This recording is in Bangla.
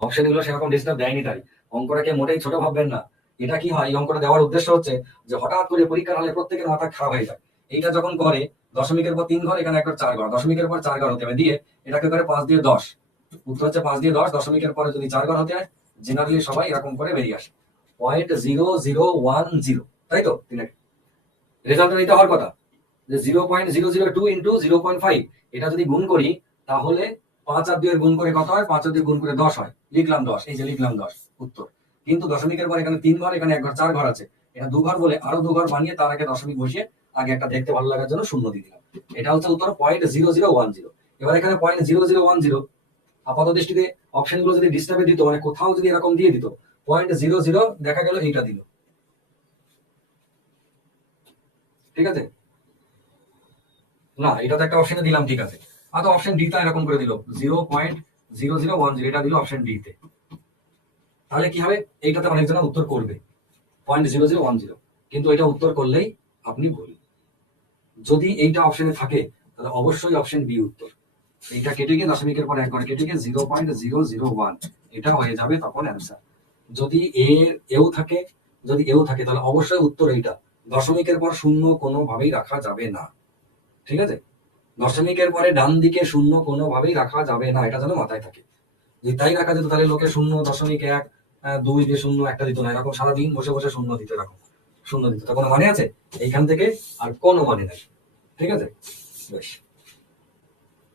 অপশন গুলো সেরকম ডিস্টার্ব দেয়নি, তাই অঙ্কটাকে মোটেই ছোট ভাববেন না। এটা কি হয়, এই অঙ্কটা দেওয়ার উদ্দেশ্য হচ্ছে যে হঠাৎ করে পরীক্ষার হলে প্রত্যেকের মাথা খারাপ হয়ে যায়। এইটা যখন করে দশমিকের পর 3 ঘর, এখানে একবার 4 ঘর, দশমিকের পর 4 ঘর হতে হবে, দিয়ে এটাকে করে 5 দিয়ে 10, উত্তর হচ্ছে 5 দিয়ে 10, দশমিকের পরে যদি 4 ঘর হতে হয়, জেনারেলি সবাই এরকম করে বেরিয়ে আসে 0.0010, তাই তো? রেজাল্টটা এটা হওয়ার কথা যে 0.002 ইন্টু 0.5, এটা যদি গুণ করি তাহলে 5 আর 2 এর গুণ করে কত হয়, 5 আর 2 গুণ করে 10 হয়, লিখলাম 10, এই যে লিখলাম 10 উত্তর। কিন্তু দশমিকের পর এখানে 3 ঘর, এখানে 1 ঘর, 4 ঘর আছে, এটা 2 ঘর বলে আরো 2 ঘর বানিয়ে তার আগে দশমিক বসিয়ে আগে একটা দেখতে ভালো লাগার জন্য শূন্য দিয়ে দিলাম। এটা হচ্ছে উত্তর 0.0010। এবার এখানে 0.0010 আপাত দৃষ্টিতে অপশন গুলো যদি ডিস্টার্বে দিত, মানে কোথাও যদি এরকম দিয়ে দিত 0.00, দেখা গেল এইটা দিল, ঠিক আছে না, এটা তো একটা অপশনে দিলাম, ঠিক আছে। আর তো অপশন ডি টা এরকম করে দিল 0.0010, এটা দিল অপশন ডি তে। তাহলে কি হবে, এইটাতে অনেকজন উত্তর করবে 0.0010, কিন্তু এটা উত্তর করলেই আপনি ভুল। যদি এইটা অপশনে থাকে তাহলে অবশ্যই অপশন বি উত্তর। এইটা কেটে গিয়ে দশমিকের পর 1 ঘর কেটে গিয়ে 0.001, এটা হয়ে যাবে তখন অ্যান্সার। যদি এও থাকে, যদি এও থাকে তাহলে অবশ্যই উত্তর এইটা। দশমিকের পর শূন্য কোনোভাবেই রাখা যাবে না, ঠিক আছে? দশমিকের পরে ডান দিকে শূন্য কোনোভাবেই রাখা যাবে না, এটা যেন মাথায় থাকে। যদি তাই রাখা যেত তাহলে লোকে 0.1, 2 দিয়ে শূন্য একটা দিত না, এরকম সারাদিন বসে বসে শূন্য দিত, এরকম শূন্য দিত, তা কোনো মানে আছে? এইখান থেকে আর কোনো মানে নাই, ঠিক আছে? বেশ।